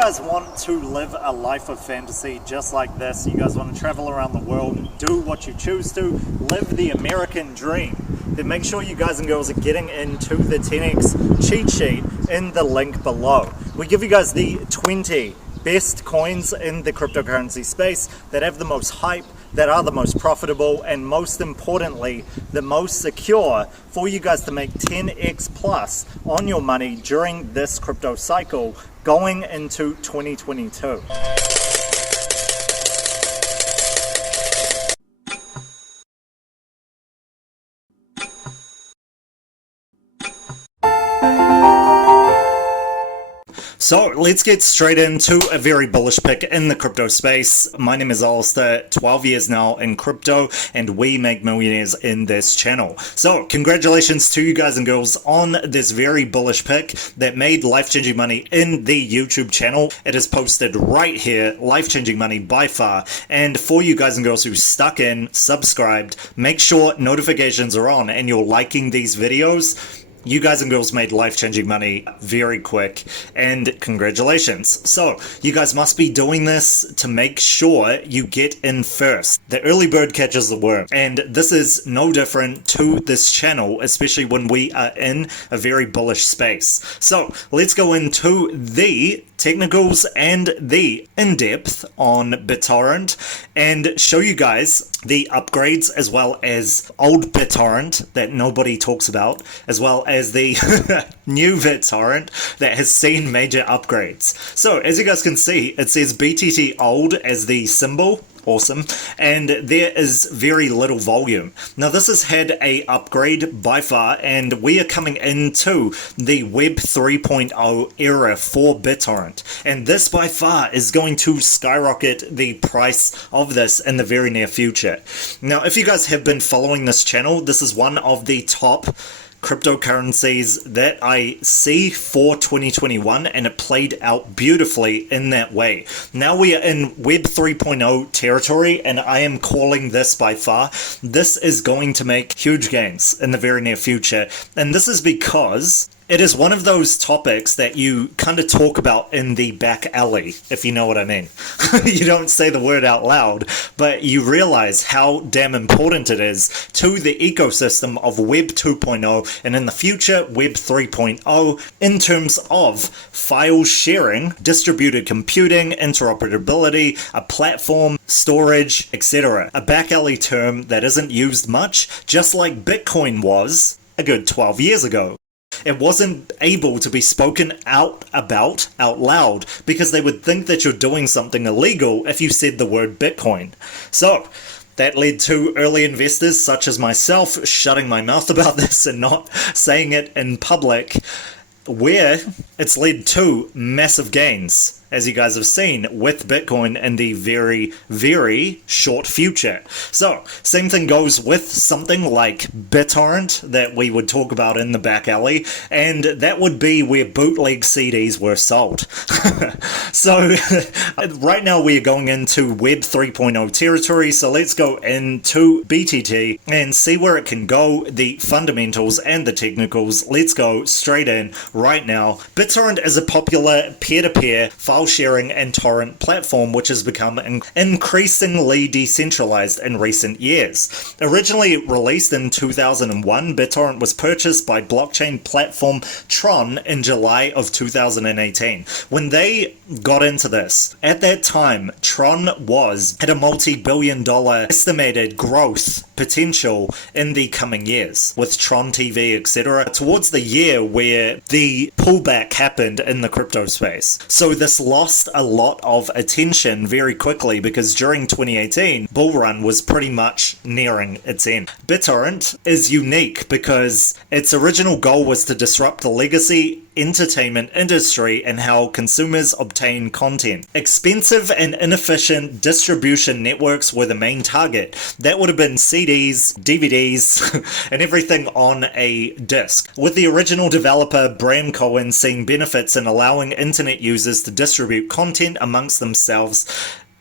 guys want to live a life of fantasy just like this, you guys want to travel around the world, do what you choose to, live the American dream, then make sure you guys and girls are getting into the 10x cheat sheet in the link below. We give you guys the 20 best coins in the cryptocurrency space that have the most hype, that are the most profitable, and most importantly, the most secure for you guys to make 10x plus on your money during this crypto cycle going into 2022. So let's get straight into a very bullish pick in the crypto space. My name is Alistar, 12 years now in crypto, and we make millionaires in this channel. So congratulations to you guys and girls on this very bullish pick that made life-changing money in the YouTube channel. It is posted right here, life-changing money by far. And for you guys and girls who stuck in, subscribed, make sure notifications are on and you're liking these videos. You guys and girls made life-changing money very quick, and congratulations. So, you guys must be doing this to make sure you get in first. The early bird catches the worm, and this is no different to this channel, especially when we are in a very bullish space. So, let's go into the technicals and the in-depth on BitTorrent and show you guys the upgrades as well as old BitTorrent that nobody talks about, as well as the new BitTorrent that has seen major upgrades. So as you guys can see, it says BTT old as the symbol. Awesome. And there is very little volume. Now this has had a upgrade by far, and we are coming into the Web 3.0 era for BitTorrent, and this by far is going to skyrocket the price of this in the very near future. Now if you guys have been following this channel, this is one of the top cryptocurrencies that I see for 2021, and it played out beautifully in that way. Now we are in Web 3.0 territory, and I am calling this by far. This is going to make huge gains in the very near future, and this is because it is one of those topics that you kind of talk about in the back alley, if you know what I mean. You don't say the word out loud, but you realize how damn important it is to the ecosystem of Web 2.0 and in the future Web 3.0 in terms of file sharing, distributed computing, interoperability, a platform, storage, etc. A back alley term that isn't used much, just like Bitcoin was a good 12 years ago. It wasn't able to be spoken out loud because they would think that you're doing something illegal if you said the word Bitcoin. So that led to early investors such as myself shutting my mouth about this and not saying it in public, where it's led to massive gains, as you guys have seen, with Bitcoin in the very, very short future. So, same thing goes with something like BitTorrent that we would talk about in the back alley, and that would be where bootleg CDs were sold. So, right now we are going into Web 3.0 territory, so let's go into BTT and see where it can go, the fundamentals and the technicals. Let's go straight in right now. BitTorrent is a popular peer-to-peer file sharing and torrent platform which has become increasingly decentralized in recent years. Originally released in 2001, BitTorrent was purchased by blockchain platform Tron in July of 2018. When they got into this, at that time, Tron had a multi-billion dollar estimated growth potential in the coming years, with Tron TV, etc., towards the year where the pullback happened in the crypto space. So this lost a lot of attention very quickly because during 2018, bull run was pretty much nearing its end. BitTorrent is unique because its original goal was to disrupt the legacy entertainment industry and how consumers obtain content. Expensive and inefficient distribution networks were the main target. That would have been CDs, DVDs, and everything on a disc. With the original developer Bram Cohen seeing benefits in allowing internet users to distribute content amongst themselves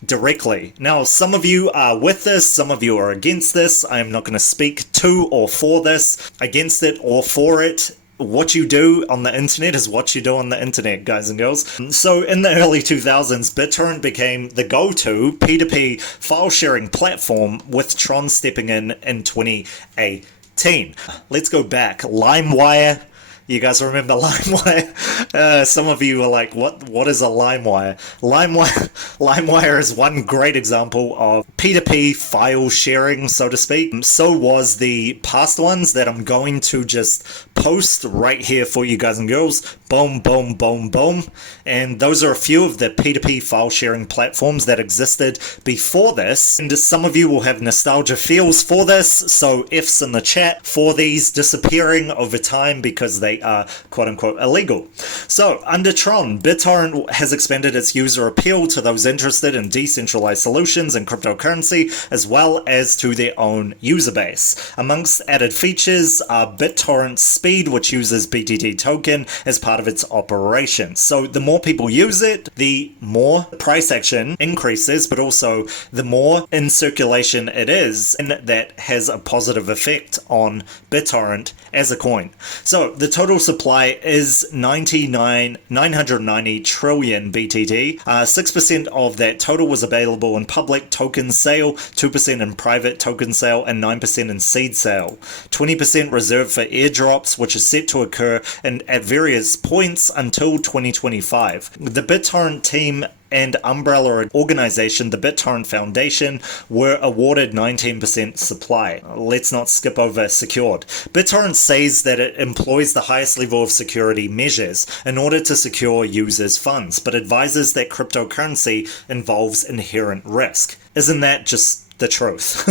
directly. Now, some of you are with this, some of you are against this. I am not going to speak to or for this, against it or for it. what you do on the internet is what you do on the internet, guys and girls. So in the early 2000s, BitTorrent became the go-to P2P file sharing platform, with Tron stepping in 2018. Let's go back. LimeWire. You guys remember LimeWire? Some of you are like, what is a LimeWire? LimeWire is one great example of P2P file sharing, so to speak. So was the past ones that I'm going to just post right here for you guys and girls. Boom, boom, boom, boom. And those are a few of the P2P file sharing platforms that existed before this. And some of you will have nostalgia feels for this, so F's in the chat for these disappearing over time because they are quote-unquote illegal. So under Tron, BitTorrent has expanded its user appeal to those interested in decentralized solutions and cryptocurrency, as well as to their own user base. Amongst added features are BitTorrent Speed, which uses BTT token as part of its operation. So the more people use it, the more price action increases, but also the more in circulation it is, and that has a positive effect on BitTorrent as a coin. So the total supply is 990 trillion BTT. 6% of that total was available in public token sale, 2% in private token sale, and 9% in seed sale. 20% reserved for airdrops, which is set to occur at various points until 2025. The BitTorrent team and umbrella organization, the BitTorrent Foundation, were awarded 19% supply. Let's not skip over secured. BitTorrent says that it employs the highest level of security measures in order to secure users' funds, but advises that cryptocurrency involves inherent risk. Isn't that just the truth?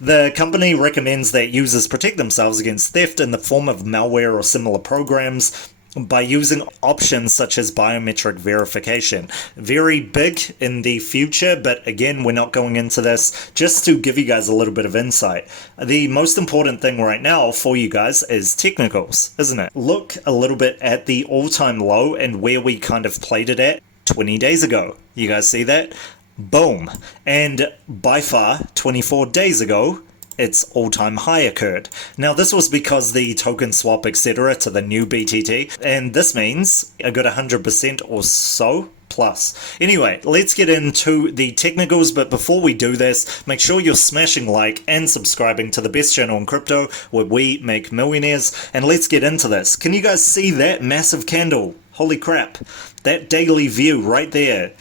The company recommends that users protect themselves against theft in the form of malware or similar programs by using options such as biometric verification. Very big in the future, but again, we're not going into this, just to give you guys a little bit of insight. The most important thing right now for you guys is technicals, isn't it? Look a little bit at the all-time low and where we kind of played it at 20 days ago. You guys see that? Boom. And by far, 24 days ago, its all-time high occurred. Now this was because the token swap etc. to the new BTT, and this means a good 100% or so plus. Anyway, let's get into the technicals, but before we do this, make sure you're smashing like and subscribing to the best channel in crypto where we make millionaires, and let's get into this. Can you guys see that massive candle? Holy crap. That daily view right there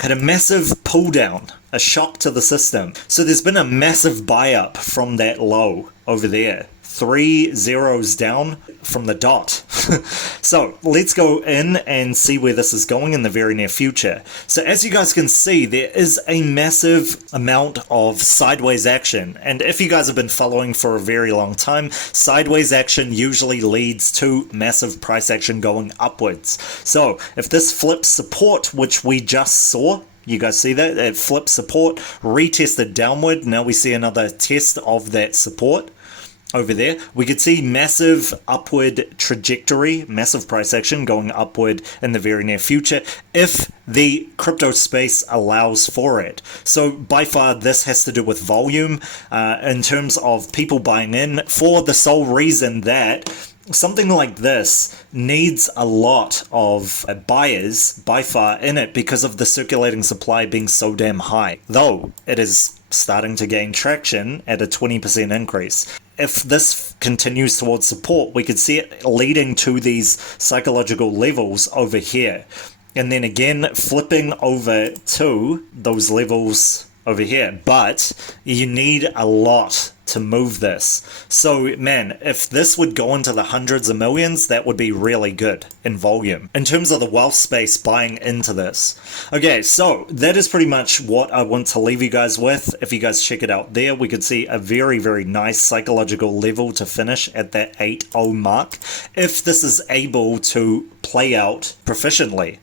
had a massive pull down, a shock to the system. So there's been a massive buy up from that low over there. 3 zeros down from the dot. So let's go in and see where this is going in the very near future. So as you guys can see, there is a massive amount of sideways action. And if you guys have been following for a very long time, sideways action usually leads to massive price action going upwards. So if this flips support, which we just saw, you guys see that? It flipped support, retested downward. Now we see another test of that support over there. We could see massive upward trajectory, massive price action going upward in the very near future if the crypto space allows for it. So by far this has to do with volume in terms of people buying in, for the sole reason that something like this needs a lot of buyers by far in it because of the circulating supply being so damn high, though it is starting to gain traction at a 20% increase. If this continues towards support, we could see it leading to these psychological levels over here, and then again flipping over to those levels over here. But you need a lot to move this. So man, if this would go into the hundreds of millions, that would be really good in volume in terms of the wealth space buying into this. Okay, so that is pretty much what I want to leave you guys with. If you guys check it out there, we could see a very, very nice psychological level to finish at that 8.0 mark if this is able to play out proficiently.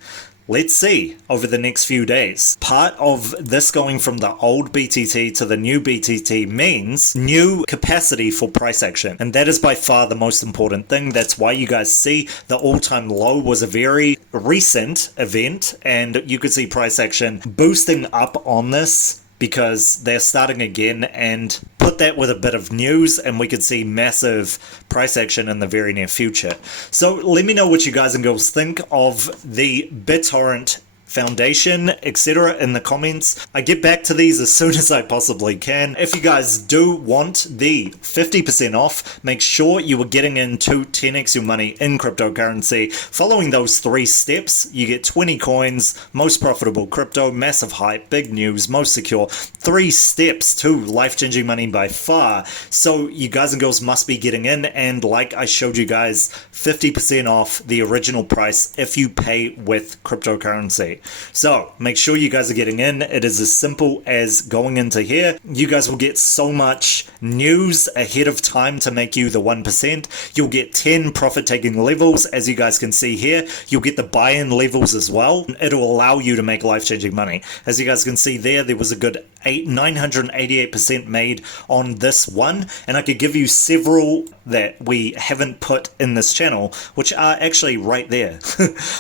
Let's see over the next few days. Part of this going from the old BTT to the new BTT means new capacity for price action. And that is by far the most important thing. That's why you guys see the all-time low was a very recent event, and you could see price action boosting up on this because they're starting again and put put that with a bit of news and we could see massive price action in the very near future. So let me know what you guys and girls think of the BitTorrent Foundation, etc. in the comments. I get back to these as soon as I possibly can. If you guys do want the 50% off, make sure you are getting into 10x your money in cryptocurrency. Following those 3 steps, you get 20 coins, most profitable crypto, massive hype, big news, most secure. 3 steps to life-changing money by far. So you guys and girls must be getting in, and like I showed you guys, 50% off the original price if you pay with cryptocurrency. So make sure you guys are getting in. It is as simple as going into here. You guys will get so much news ahead of time to make you the 1%. You'll get 10 profit taking levels, as you guys can see here. You'll get the buy-in levels as well. It'll allow you to make life-changing money. As you guys can see there was a good 988% made on this one, and I could give you several that we haven't put in this channel, which are actually right there.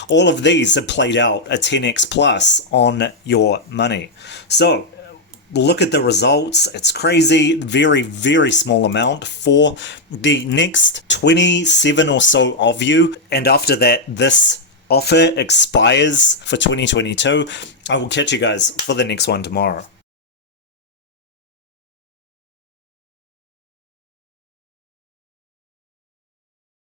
All of these have played out a 10x plus on your money. So look at the results. It's crazy. Very, very small amount for the next 27 or so of you, and after that this offer expires for 2022. I will catch you guys for the next one tomorrow.